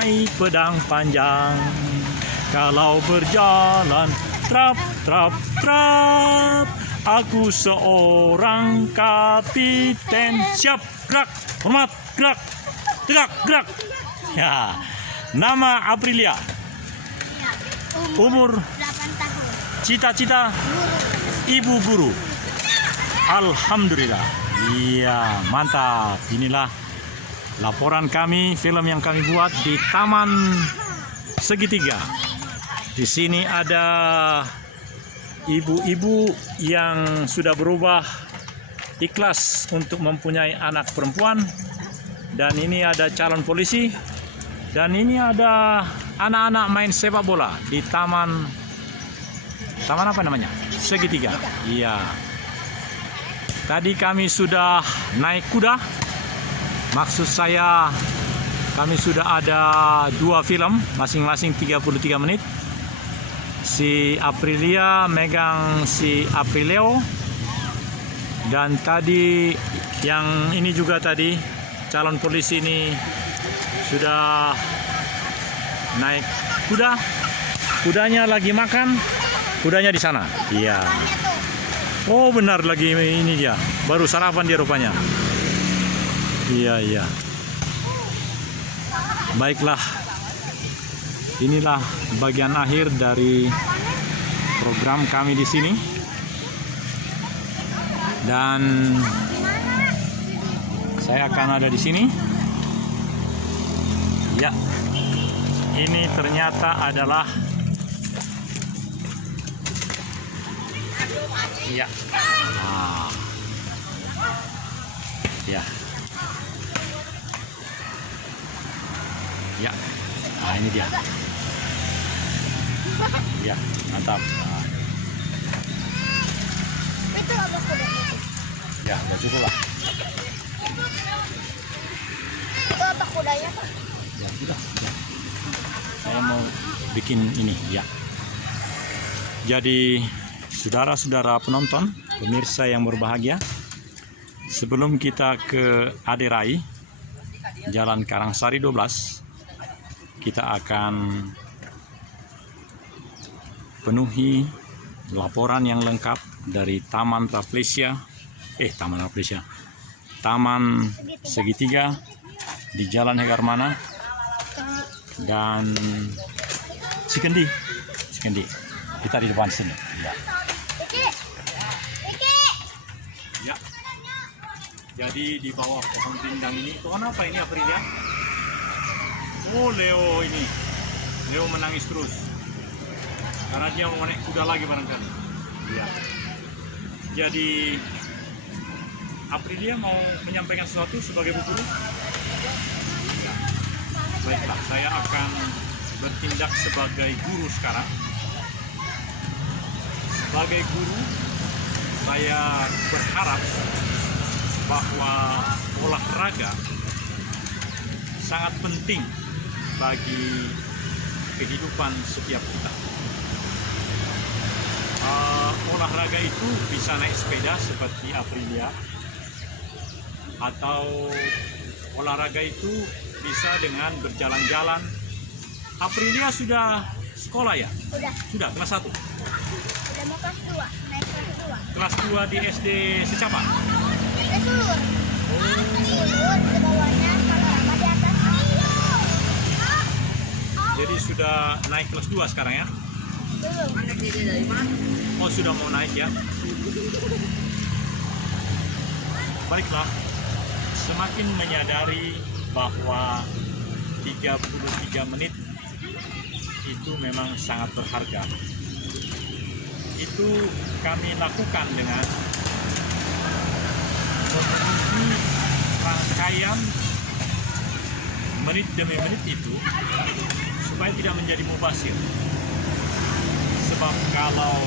menyamai pedang panjang. Kalau berjalan trap trap trap, aku seorang kapiten. Siap, gerak, hormat, gerak, tegak, gerak. Ya, nama Aprilia. Umur 8 tahun. Cita-cita ibu guru. Alhamdulillah. Iya, mantap. Inilah laporan kami, film yang kami buat di Taman Segitiga. Di sini ada ibu-ibu yang sudah berubah ikhlas untuk mempunyai anak perempuan. Dan ini ada calon polisi. Dan ini ada anak-anak main sepak bola di taman apa namanya? Segitiga. Iya. Tadi kami sudah naik kuda. Maksud saya kami sudah ada 2 film, masing-masing 33 menit. Si Aprilia megang si Aprileo. Dan tadi yang ini juga tadi calon polisi ini sudah naik kuda. Kudanya lagi makan. Kudanya di sana. Iya. Oh benar, lagi ini dia. Baru sarapan dia rupanya. Iya, iya. Baiklah. Inilah bagian akhir dari program kami di sini. Dan saya akan ada di sini. Ya. Ini ternyata adalah ya. Ya. Ya. Nah, ini dia. Ya, mantap. Nah. Itu abang kuda. Ya, udah cukup lah. Itu abang kudanya, Pak. Ya, sudah. Ya. Saya mau bikin ini, ya. Jadi, saudara-saudara penonton, pemirsa yang berbahagia, sebelum kita ke Aderai, Jalan Karangsari 12, kita akan penuhi laporan yang lengkap dari Taman Segitiga di Jalan Hegarmana dan Cikendi. Kita di depan sini. Ya. Ya. Jadi di bawah pohon rindang ini, pohon apa ini Aprilia? Oh, Leo ini. Leo menangis terus. Karena dia mau naik kuda lagi barangkali. Ya. Jadi Aprilia mau menyampaikan sesuatu sebagai bu guru? Ya. Baiklah, saya akan bertindak sebagai guru sekarang. Sebagai guru, saya berharap bahwa olahraga sangat penting bagi kehidupan setiap kita. Olahraga itu bisa naik sepeda seperti Aprilia, atau olahraga itu bisa dengan berjalan-jalan. Aprilia sudah sekolah ya? Sudah, kelas 1? Udah mau kelas 2, naik kelas 2. Kelas 2 di SD Secapa? SD Sulur. Sulur, di bawahnya kalau lama di atas. Jadi sudah naik kelas 2 sekarang ya? Belum. Oh, sudah mau naik ya? Baiklah, semakin menyadari bahwa 33 menit itu memang sangat berharga. Itu kami lakukan dengan memenuhi rangkaian menit demi menit itu supaya tidak menjadi mubazir. Sebab kalau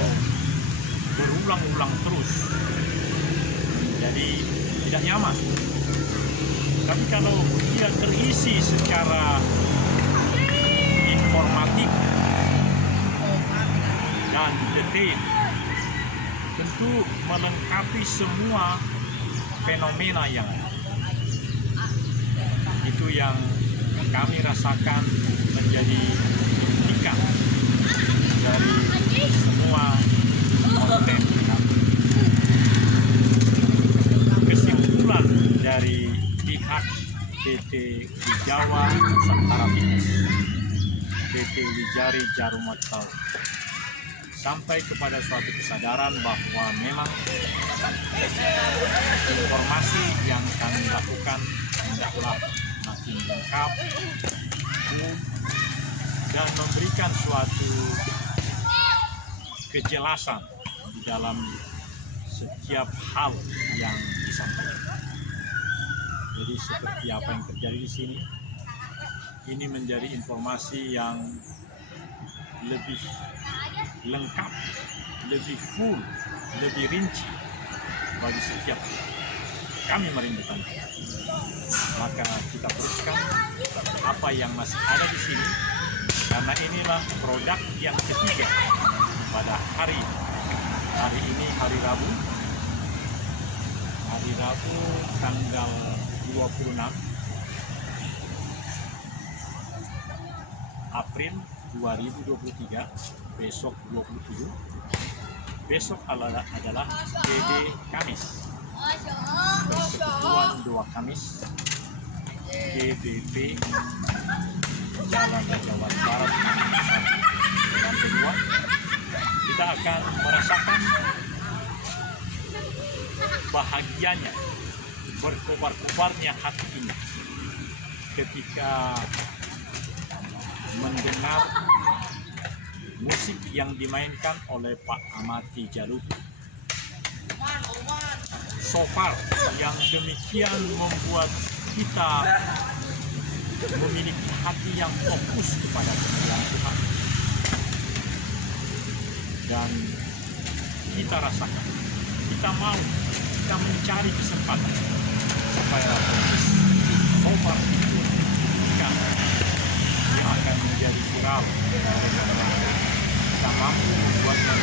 berulang-ulang terus jadi tidak nyaman. Tapi kalau dia terisi secara informatif dan detail, tentu melengkapi semua fenomena yang ada. Itu yang kami rasakan menjadi ikan dari semua konten kami. Kesimpulan dari pihak PT Jawa Nusantara Fitness, PT Wijari Jarum Atau, sampai kepada suatu kesadaran bahwa memang informasi yang kami lakukan hendaklah makin lengkap dan memberikan suatu kejelasan di dalam setiap hal yang disampaikan. Jadi seperti apa yang terjadi di sini, ini menjadi informasi yang lebih lengkap, lebih full, lebih rinci bagi setiap kami merindukan. Maka kita teruskan apa yang masih ada di sini, karena inilah produk yang ketiga pada hari ini. Hari ini hari Rabu tanggal 26 April 2023, besok 27. Besok adalah DD Kamis, Persekutuan Doa Kamis, GBP Jalan Jawa Barat lantai 2. Kita akan merasakan bahagianya, berkobar-kobarnya hati ini ketika mendengar musik yang dimainkan oleh Pak Amati Jalubi. So far, yang demikian membuat kita memiliki hati yang fokus kepada kemuliaan Tuhan. Dan kita rasakan, kita mau, kita mencari kesempatan supaya so far itu yang akan menjadi viral karena kita mampu membuatnya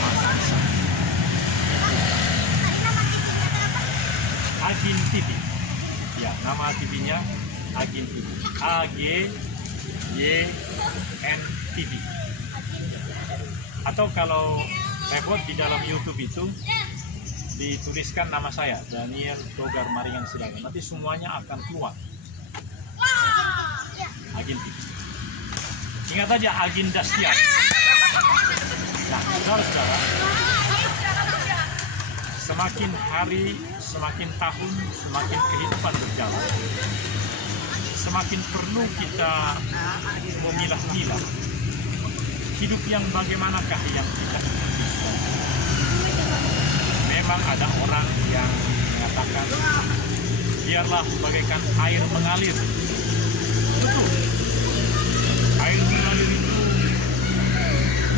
masa-masa. Agin TV, ya, nama TV-nya Agin TV, AGYN TV. Atau kalau repot di dalam YouTube itu dituliskan nama saya, Daniel Togar Maringan Silagan, nanti semuanya akan keluar. Agin TV. Ingat aja Agin Dastian. Nah, saudara-saudara, semakin hari, semakin tahun, semakin kehidupan berjalan, semakin perlu kita memilah-milah hidup yang bagaimanakah yang kita ikuti. Memang ada orang yang mengatakan biarlah bagaikan air mengalir. Betul, air mengalir itu,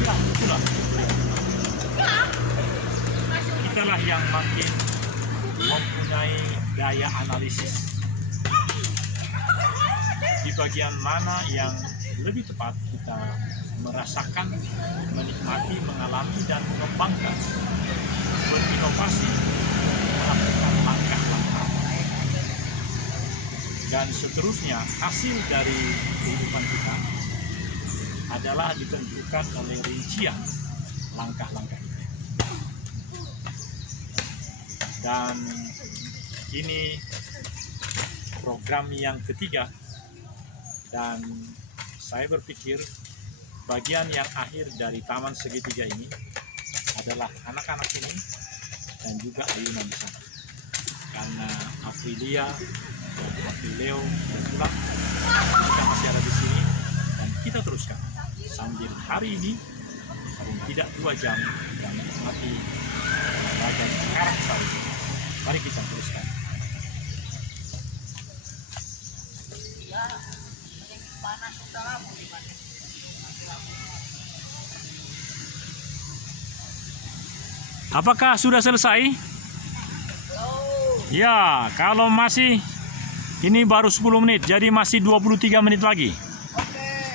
ya itulah. Kitalah yang makin mempunyai daya analisis di bagian mana yang lebih tepat kita merasakan, menikmati, mengalami, dan mengembangkan, berinovasi, melakukan langkah-langkah, dan seterusnya. Hasil dari kehidupan kita adalah ditentukan oleh rincian langkah-langkah itu. Dan ini program yang ketiga, dan saya berpikir bagian yang akhir dari Taman Segitiga ini adalah anak-anak ini dan juga ayunan di sana. Karena Aprilia dan Aprileo berpulang, kita masih ada di sini dan kita teruskan sambil hari ini paling tidak 2 jam dan menikmati bagian sekarang sari. Mari kita teruskan. Apakah sudah selesai? Ya, kalau masih, ini baru 10 menit, jadi masih 23 menit lagi.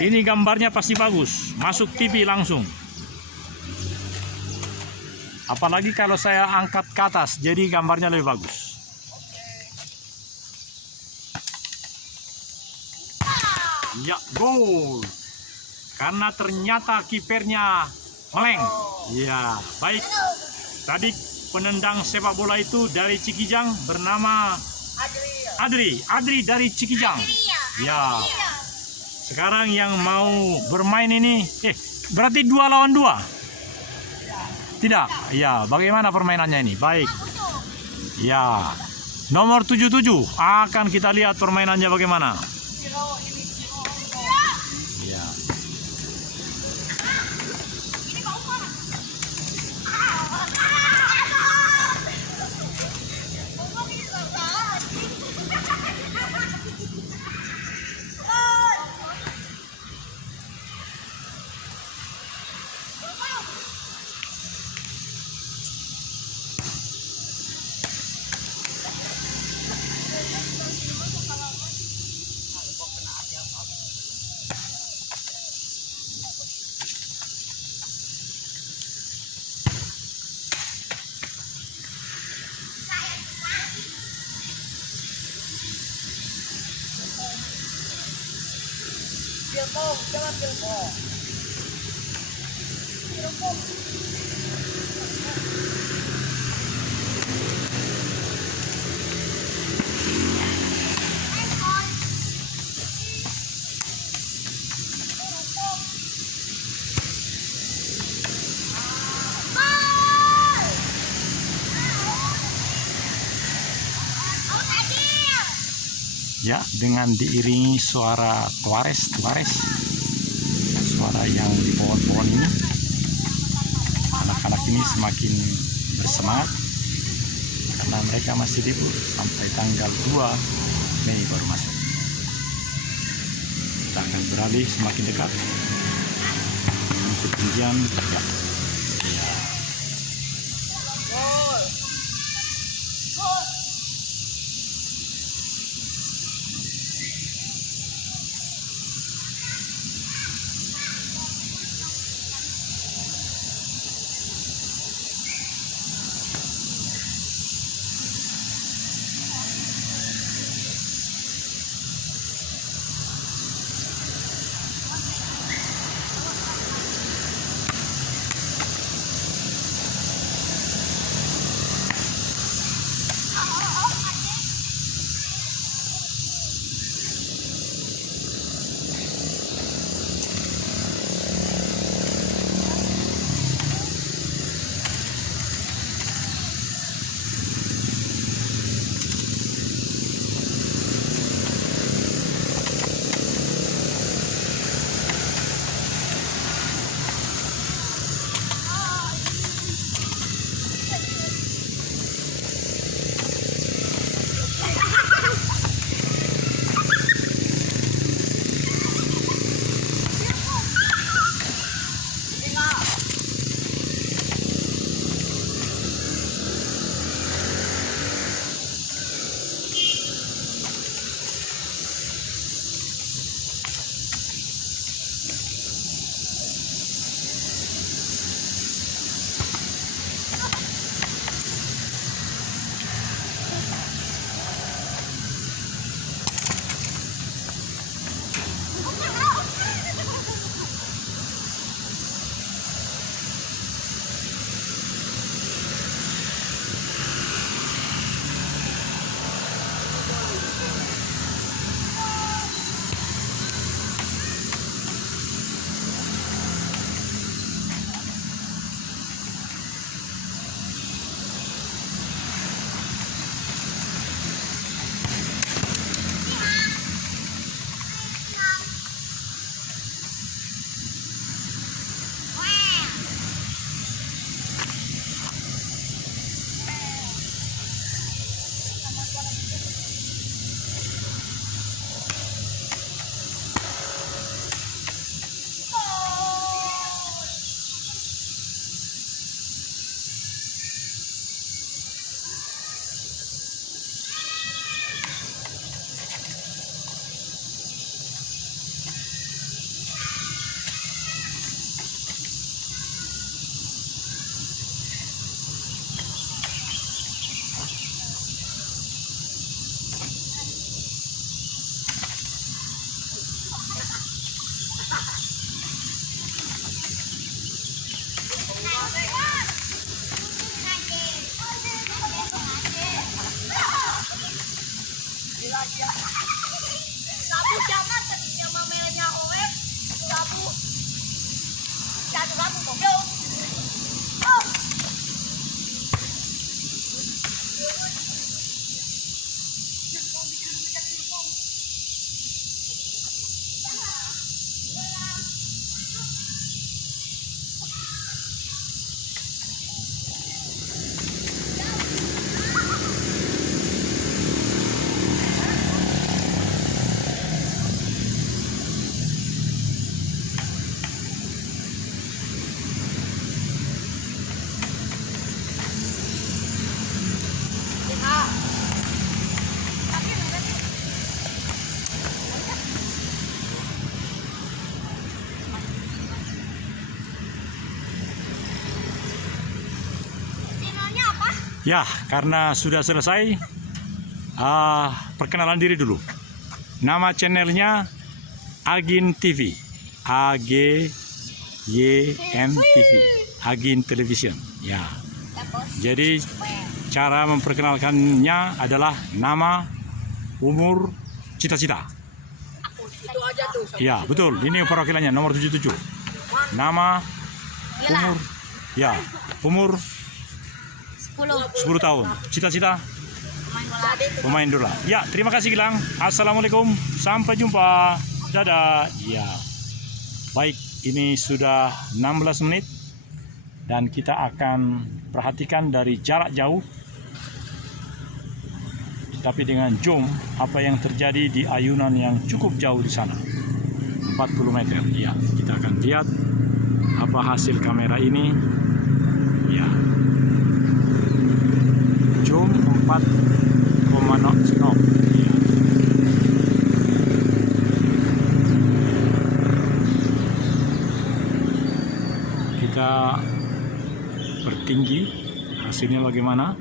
Ini gambarnya pasti bagus, masuk TV langsung. Apalagi kalau saya angkat ke atas, jadi gambarnya lebih bagus. Ya, gol. Karena ternyata kipernya meleng. Ya, baik. Tadi penendang sepak bola itu dari Cikijang bernama Adri dari Cikijang. Ya. Sekarang yang mau bermain ini, berarti 2 lawan 2? Tidak. Ya, bagaimana permainannya ini? Baik. Ya. Nomor 77 akan kita lihat permainannya bagaimana. Ya. Ya, dengan diiringi suara tuares, suara yang di pohon-pohon ini, anak-anak ini semakin bersemangat karena mereka masih libur sampai tanggal 2 Mei baru masuk. Kita akan beralih semakin dekat untuk ketinggian. Ya. Sabu jangan tadinya mamelnya oe. Sabu. Satu sabu kok. Yo. Oh. Channelnya apa? Ya, karena sudah selesai, perkenalan diri dulu. Nama channelnya Agin TV, AGYN TV, Agin Television. Ya, jadi cara memperkenalkannya adalah nama, umur, cita-cita. Itu aja tuh. Ya, betul. Ini perwakilannya nomor 77. Nama, umur, ya, umur 10 tahun. Cita-cita pemain bola. Ya, terima kasih Gilang. Assalamualaikum. Sampai jumpa. Dadah. Ya. Baik, ini sudah 16 menit dan kita akan perhatikan dari jarak jauh. Tapi dengan zoom apa yang terjadi di ayunan yang cukup jauh di sana. 40 meter. Ya, kita akan lihat apa hasil kamera ini. Ya. Zoom 4,0. Ya. Kita pertinggi, hasilnya bagaimana?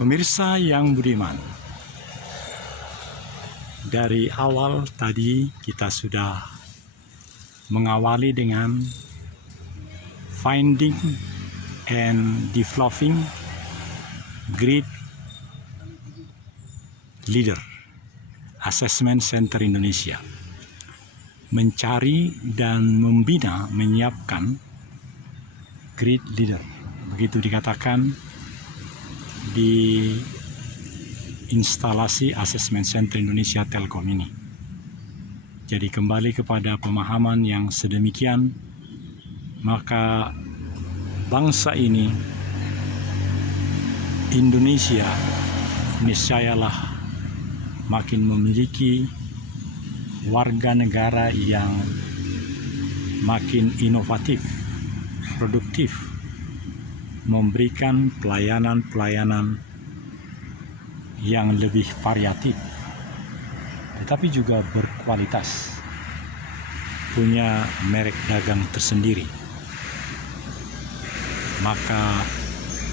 Pemirsa yang budiman, dari awal tadi kita sudah mengawali dengan finding and developing great leader Assessment Center Indonesia, mencari dan membina, menyiapkan great leader, begitu dikatakan di instalasi Assessment Center Indonesia Telkom ini. Jadi kembali kepada pemahaman yang sedemikian, maka bangsa ini, Indonesia, niscayalah makin memiliki warga negara yang makin inovatif, produktif, memberikan pelayanan-pelayanan yang lebih variatif, tetapi juga berkualitas, punya merek dagang tersendiri. Maka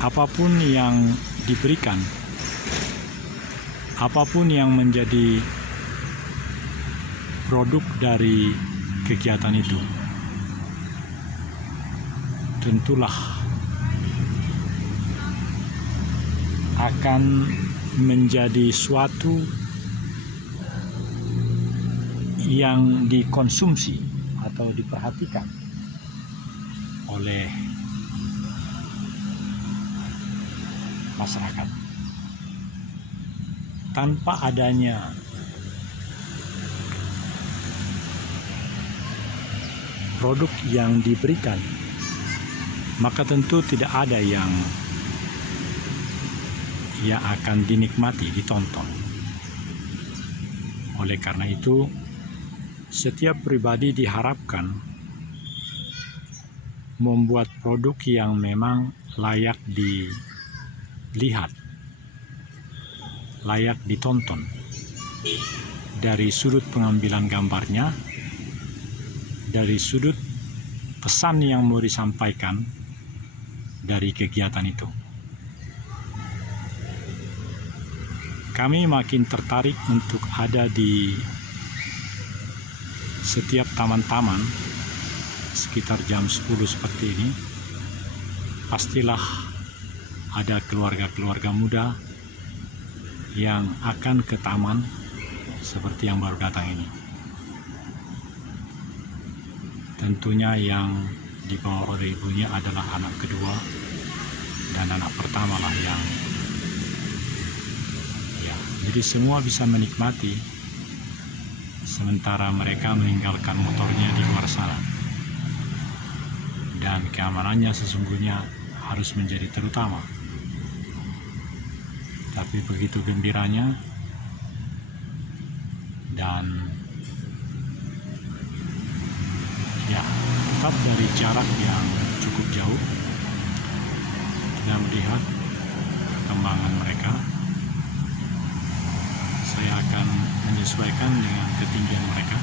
apapun yang diberikan, apapun yang menjadi produk dari kegiatan itu tentulah akan menjadi suatu yang dikonsumsi atau diperhatikan oleh masyarakat. Tanpa adanya produk yang diberikan, maka tentu tidak ada yang akan dinikmati, ditonton. Oleh karena itu, setiap pribadi diharapkan membuat produk yang memang layak dilihat, layak ditonton dari sudut pengambilan gambarnya, dari sudut pesan yang mau disampaikan dari kegiatan itu. Kami makin tertarik untuk ada di setiap taman-taman sekitar jam 10 seperti ini. Pastilah ada keluarga-keluarga muda yang akan ke taman seperti yang baru datang ini. Tentunya yang dibawa oleh ibunya adalah anak kedua dan anak pertama lah yang jadi semua bisa menikmati sementara mereka meninggalkan motornya di luar sana. Dan keamanannya sesungguhnya harus menjadi terutama. Tapi begitu gembiranya dan tetap dari jarak yang cukup jauh kita melihat perkembangan mereka. Saya akan menyesuaikan dengan ketinggian mereka.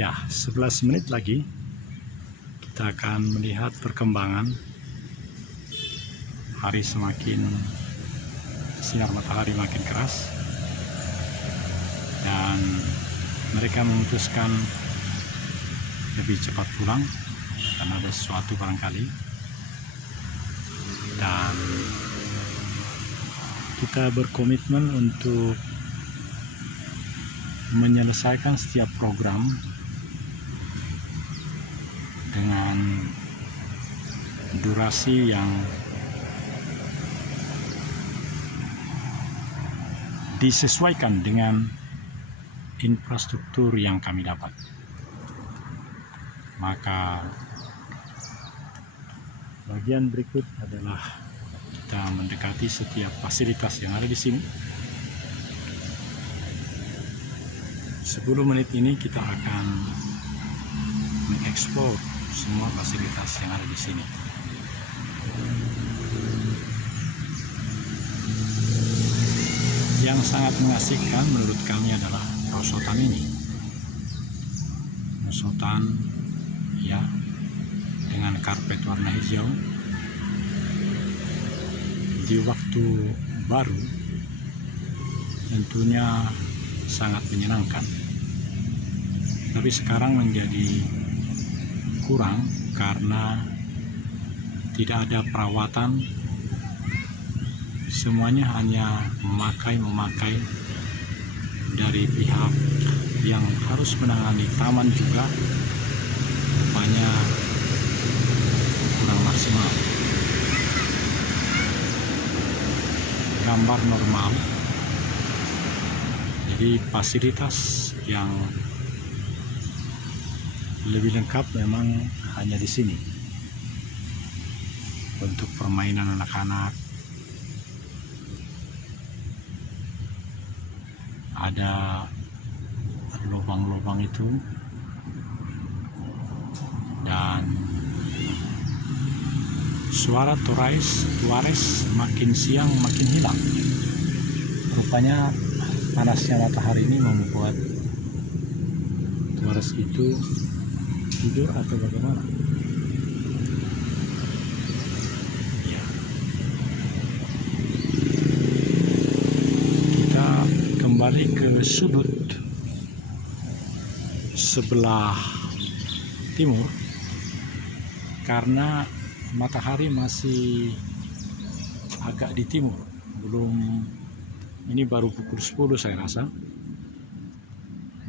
Ya, 11 menit lagi kita akan melihat perkembangan. Hari semakin, sinar matahari makin keras dan mereka memutuskan lebih cepat pulang karena ada sesuatu barangkali. Dan kita berkomitmen untuk menyelesaikan setiap program dengan durasi yang disesuaikan dengan infrastruktur yang kami dapat. Maka bagian berikut adalah kita mendekati setiap fasilitas yang ada di sini. 10 menit ini kita akan mengeksplor semua fasilitas yang ada di sini. Yang sangat mengasihkan menurut kami adalah perosotan ini. Perosotan ya dengan karpet warna hijau di waktu baru tentunya sangat menyenangkan. Tapi sekarang menjadi kurang karena tidak ada perawatan. Semuanya hanya memakai dari pihak yang harus menangani taman juga rupanya kurang maksimal. Gambar normal, jadi fasilitas yang lebih lengkap memang hanya di sini. Untuk permainan anak-anak, ada lubang-lubang itu, dan suara Tuares makin siang makin hilang. Rupanya panasnya matahari ini membuat Tuares itu tidur atau bagaimana. Ya. Kita kembali ke sudut sebelah timur karena matahari masih agak di timur, ini baru pukul 10 saya rasa.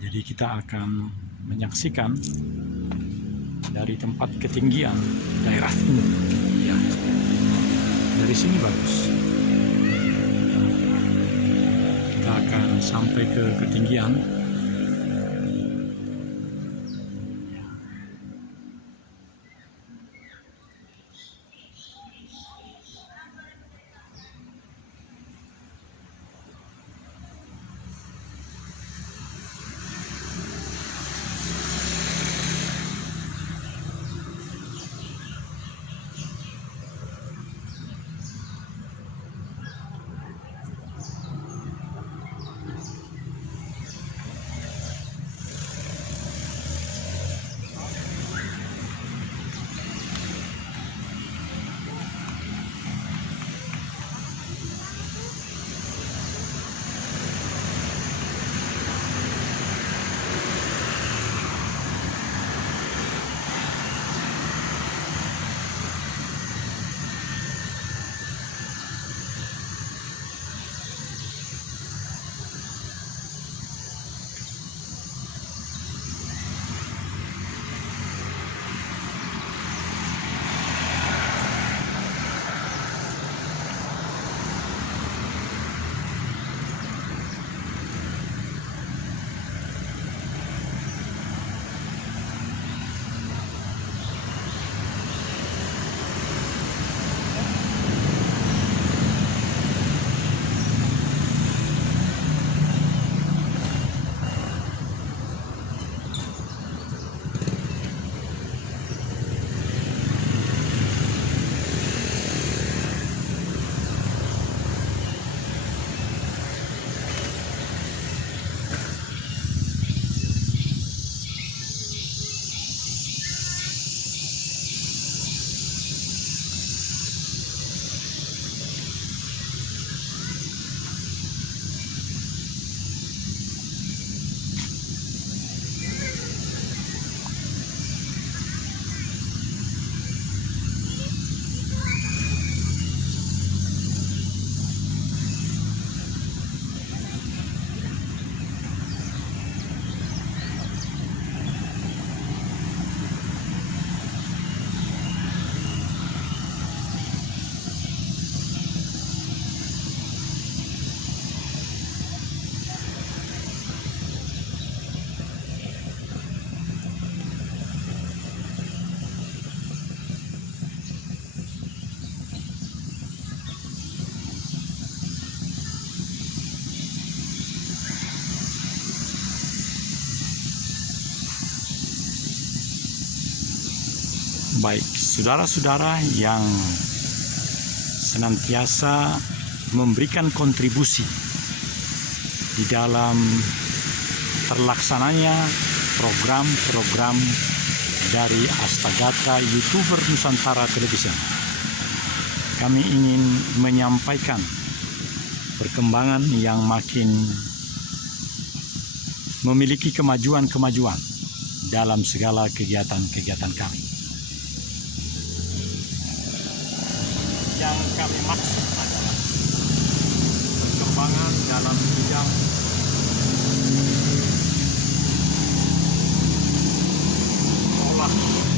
Jadi kita akan menyaksikan dari tempat ketinggian daerah timur. Ya, dari sini bagus. Kita akan sampai ke ketinggian. Baik, saudara-saudara yang senantiasa memberikan kontribusi di dalam terlaksananya program-program dari Astagata YouTuber Nusantara Television. Kami ingin menyampaikan perkembangan yang makin memiliki kemajuan-kemajuan dalam segala kegiatan-kegiatan kami. Yang kami maksud adalah perkembangan dalam bidang olah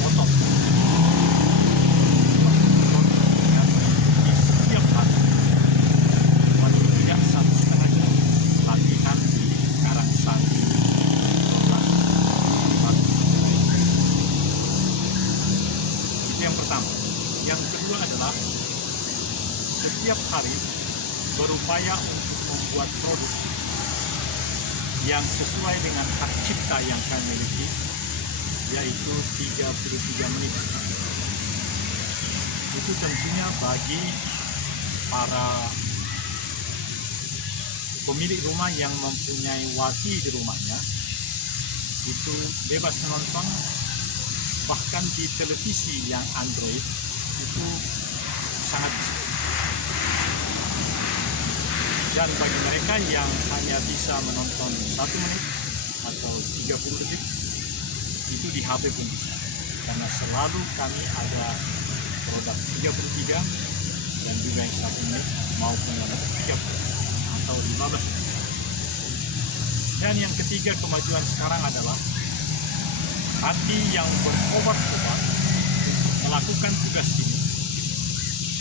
otot. Di setiap hari, paling tidak 1,5 jam latihan di Karangsari. Itu yang pertama. Yang kedua adalah setiap hari berupaya untuk membuat produk yang sesuai dengan hak cipta yang kami miliki, yaitu 33 menit. Itu tentunya bagi para pemilik rumah yang mempunyai wifi di rumahnya, itu bebas menonton. Bahkan di televisi yang Android itu sangat bisa. Dan bagi mereka yang hanya bisa menonton 1 menit atau 30 detik, itu di HP pun bisa. Karena selalu kami ada produk 33 dan juga yang 1 menit maupun yang 30 atau 15 menit. Dan yang ketiga kemajuan sekarang adalah hati yang berobat-obat untuk melakukan tugas ini.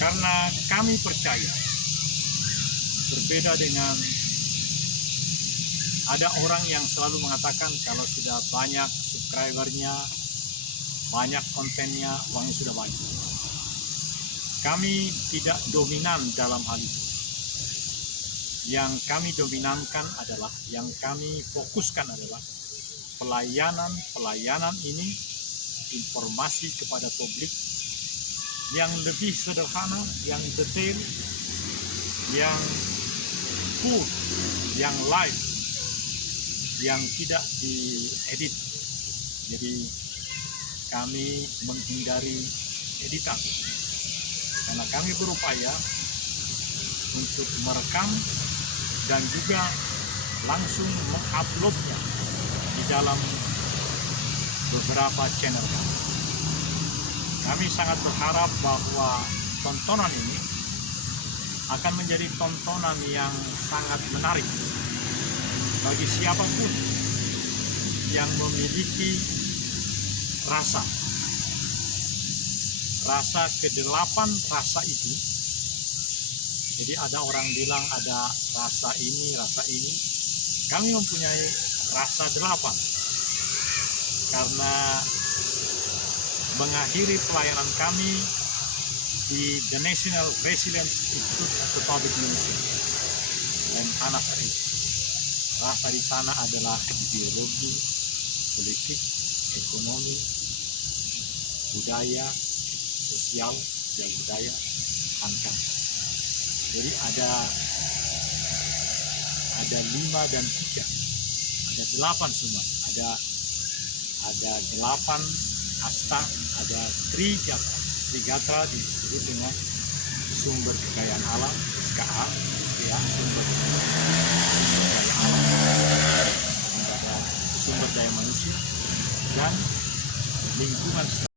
Karena kami percaya, berbeda dengan ada orang yang selalu mengatakan kalau sudah banyak subscribernya, banyak kontennya, uangnya sudah banyak. Kami tidak dominan dalam hal itu. Yang kami dominankan adalah, yang kami fokuskan adalah pelayanan ini, informasi kepada publik yang lebih sederhana, yang detail, yang full, yang live, yang tidak diedit. Jadi kami menghindari editan karena kami berupaya untuk merekam dan juga langsung menguploadnya di dalam beberapa channel kami. Kami sangat berharap bahwa tontonan ini akan menjadi tontonan yang sangat menarik bagi siapapun yang memiliki rasa kedelapan rasa itu. Jadi ada orang bilang ada rasa ini, kami mempunyai rasa 8 karena mengakhiri pelayanan kami di The National Resilience Institute of the Public Ministry dan Anas RI. Rasa di sana adalah ideologi, politik, ekonomi, budaya, sosial dan budaya, angka. Jadi ada 5 dan 3, ada 8 semua. Ada 8 asta, ada Trigatra disebut dengan sumber kekayaan alam, SKA, ya, sumber daya alam, sumber daya manusia, dan lingkungan.